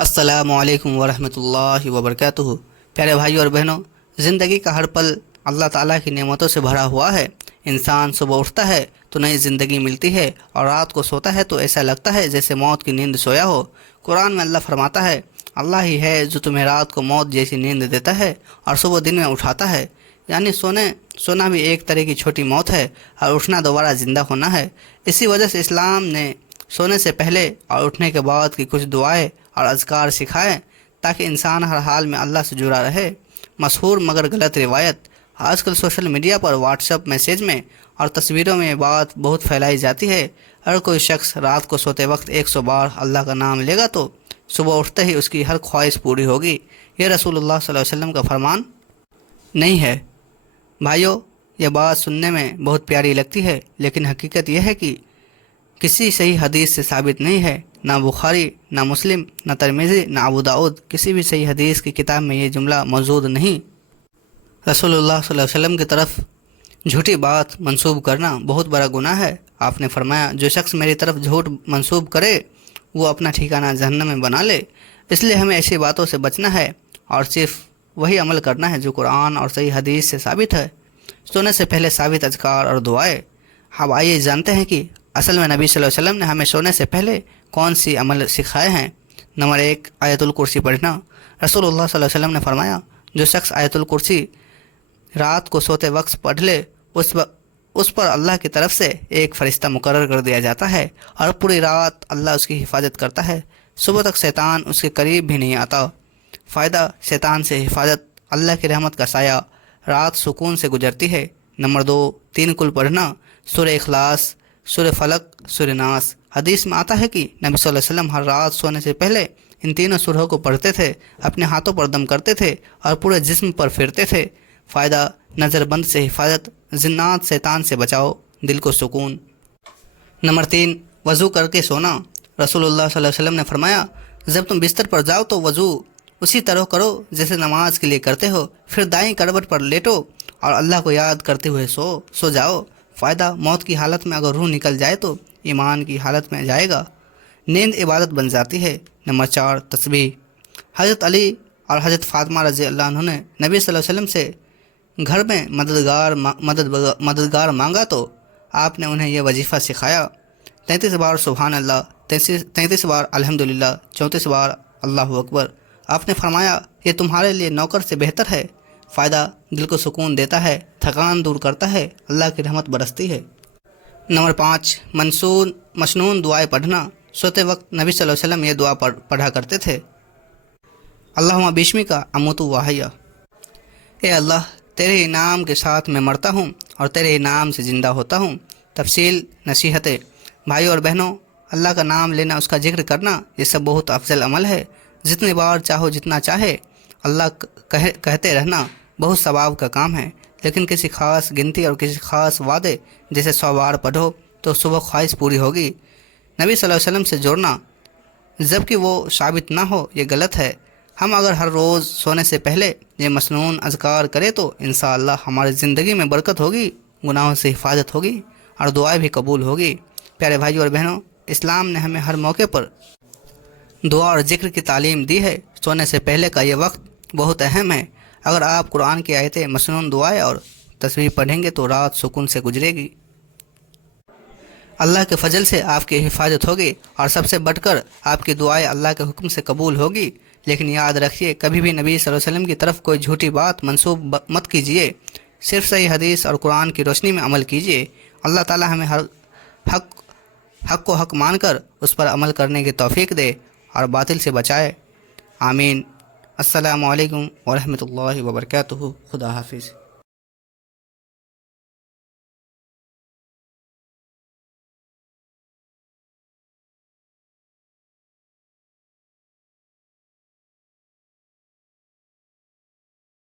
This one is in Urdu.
السلام علیکم ورحمۃ اللہ وبرکاتہ۔ پیارے بھائیوں اور بہنوں، زندگی کا ہر پل اللہ تعالیٰ کی نعمتوں سے بھرا ہوا ہے۔ انسان صبح اٹھتا ہے تو نئی زندگی ملتی ہے، اور رات کو سوتا ہے تو ایسا لگتا ہے جیسے موت کی نیند سویا ہو۔ قرآن میں اللہ فرماتا ہے، اللہ ہی ہے جو تمہیں رات کو موت جیسی نیند دیتا ہے اور صبح دن میں اٹھاتا ہے۔ یعنی سونا بھی ایک طرح کی چھوٹی موت ہے، اور اٹھنا دوبارہ زندہ ہونا ہے۔ اسی وجہ سے اسلام نے سونے سے پہلے اور اٹھنے کے بعد کی کچھ دعائیں اور اذکار سکھائے تاکہ انسان ہر حال میں اللہ سے جڑا رہے۔ مشہور مگر غلط روایت۔ آج کل سوشل میڈیا پر واٹس ایپ میسیج میں اور تصویروں میں بات بہت پھیلائی جاتی ہے، اگر کوئی شخص رات کو سوتے وقت 100 بار اللہ کا نام لے گا تو صبح اٹھتے ہی اس کی ہر خواہش پوری ہوگی۔ یہ رسول اللہ صلی اللہ علیہ وسلم کا فرمان نہیں ہے۔ بھائیوں، یہ بات سننے میں بہت پیاری لگتی ہے، لیکن حقیقت یہ ہے کہ کسی صحیح حدیث سے ثابت نہیں ہے۔ نہ بخاری، نہ مسلم، نہ ترمذی، نہ ابو داؤد، کسی بھی صحیح حدیث کی کتاب میں یہ جملہ موجود نہیں۔ رسول اللہ صلی اللہ علیہ وسلم کی طرف جھوٹی بات منسوب کرنا بہت بڑا گناہ ہے۔ آپ نے فرمایا، جو شخص میری طرف جھوٹ منسوب کرے وہ اپنا ٹھکانہ جہنم میں بنا لے۔ اس لیے ہمیں ایسی باتوں سے بچنا ہے اور صرف وہی عمل کرنا ہے جو قرآن اور صحیح حدیث سے ثابت ہے۔ سونے سے پہلے ثابت اذکار اور دعائیں۔ اب آئیے جانتے ہیں کہ اصل میں نبی صلی اللہ علیہ وسلم نے ہمیں سونے سے پہلے کون سی عمل سکھائے ہیں۔ نمبر 1، آیت الکرسی پڑھنا۔ رسول اللہ صلی اللہ علیہ وسلم نے فرمایا، جو شخص آیت الکرسی رات کو سوتے وقت پڑھ لے اس پر اللہ کی طرف سے ایک فرشتہ مقرر کر دیا جاتا ہے، اور پوری رات اللہ اس کی حفاظت کرتا ہے۔ صبح تک شیطان اس کے قریب بھی نہیں آتا۔ فائدہ: شیطان سے حفاظت، اللہ کی رحمت کا سایہ، رات سکون سے گزرتی ہے۔ نمبر 2، 3 کل پڑھنا، سورہ اخلاص، سورہ فلق، سورہ ناس۔ حدیث میں آتا ہے کہ نبی صلی اللہ علیہ وسلم ہر رات سونے سے پہلے ان تینوں سورہوں کو پڑھتے تھے، اپنے ہاتھوں پر دم کرتے تھے اور پورے جسم پر پھرتے تھے۔ فائدہ: نظر بند سے حفاظت، جنات شیطان سے بچاؤ، دل کو سکون۔ نمبر 3، وضو کر کے سونا۔ رسول اللہ صلی اللہ علیہ وسلم نے فرمایا، جب تم بستر پر جاؤ تو وضو اسی طرح کرو جیسے نماز کے لیے کرتے ہو، پھر دائیں کروٹ پر لیٹو اور اللہ کو یاد کرتے ہوئے سو جاؤ۔ فائدہ: موت کی حالت میں اگر روح نکل جائے تو ایمان کی حالت میں جائے گا، نیند عبادت بن جاتی ہے۔ نمبر 4، تسبیح۔ حضرت علی اور حضرت فاطمہ رضی اللہ عنہ نے نبی صلی اللہ علیہ وسلم سے گھر میں مددگار مانگا تو آپ نے انہیں یہ وظیفہ سکھایا: 33 بار سبحان اللہ، 33 بار الحمدللہ، 34 بار اللہ اکبر۔ آپ نے فرمایا، یہ تمہارے لیے نوکر سے بہتر ہے۔ فائدہ: دل کو سکون دیتا ہے، تھکان دور کرتا ہے، اللہ کی رحمت برستی ہے۔ نمبر 5، مسنون دعائیں پڑھنا۔ سوتے وقت نبی صلی اللہ علیہ وسلم یہ دعا پڑھا کرتے تھے: اللہم بسمک اموت واحیا۔ اے اللہ، تیرے انعام کے ساتھ میں مرتا ہوں اور تیرے انعام سے زندہ ہوتا ہوں۔ تفصیل نصیحتیں۔ بھائیوں اور بہنوں، اللہ کا نام لینا، اس کا ذکر کرنا، یہ سب بہت افضل عمل ہے۔ جتنی بار چاہو، جتنا چاہے اللہ کہتے رہنا بہت ثواب کا کام ہے، لیکن کسی خاص گنتی اور کسی خاص وعدے جیسے 100 بار پڑھو تو صبح خواہش پوری ہوگی۔ نبی صلی اللہ علیہ وسلم سے جوڑنا جبکہ وہ ثابت نہ ہو، یہ غلط ہے۔ ہم اگر ہر روز سونے سے پہلے یہ مسنون اذکار کریں تو انشاءاللہ ہماری زندگی میں برکت ہوگی، گناہوں سے حفاظت ہوگی اور دعائیں بھی قبول ہوگی۔ پیارے بھائیوں اور بہنوں، اسلام نے ہمیں ہر موقع پر دعا اور ذکر کی تعلیم دی ہے۔ سونے سے پہلے کا یہ وقت بہت اہم ہے۔ اگر آپ قرآن کی آیتیں، مسنون دعائیں اور تسبیح پڑھیں گے تو رات سکون سے گزرے گی، اللہ کے فضل سے آپ کی حفاظت ہوگی، اور سب سے بڑھ کر آپ کی دعائیں اللہ کے حکم سے قبول ہوگی۔ لیکن یاد رکھیے، کبھی بھی نبی صلی اللہ علیہ وسلم کی طرف کوئی جھوٹی بات منسوب مت کیجیے، صرف صحیح حدیث اور قرآن کی روشنی میں عمل کیجیے۔ اللہ تعالی ہمیں ہر حق کو حق مان کر اس پر عمل کرنے کی توفیق دے اور باطل سے بچائے، آمین۔ السلام علیکم ورحمۃ اللہ وبرکاتہ۔ خدا حافظ۔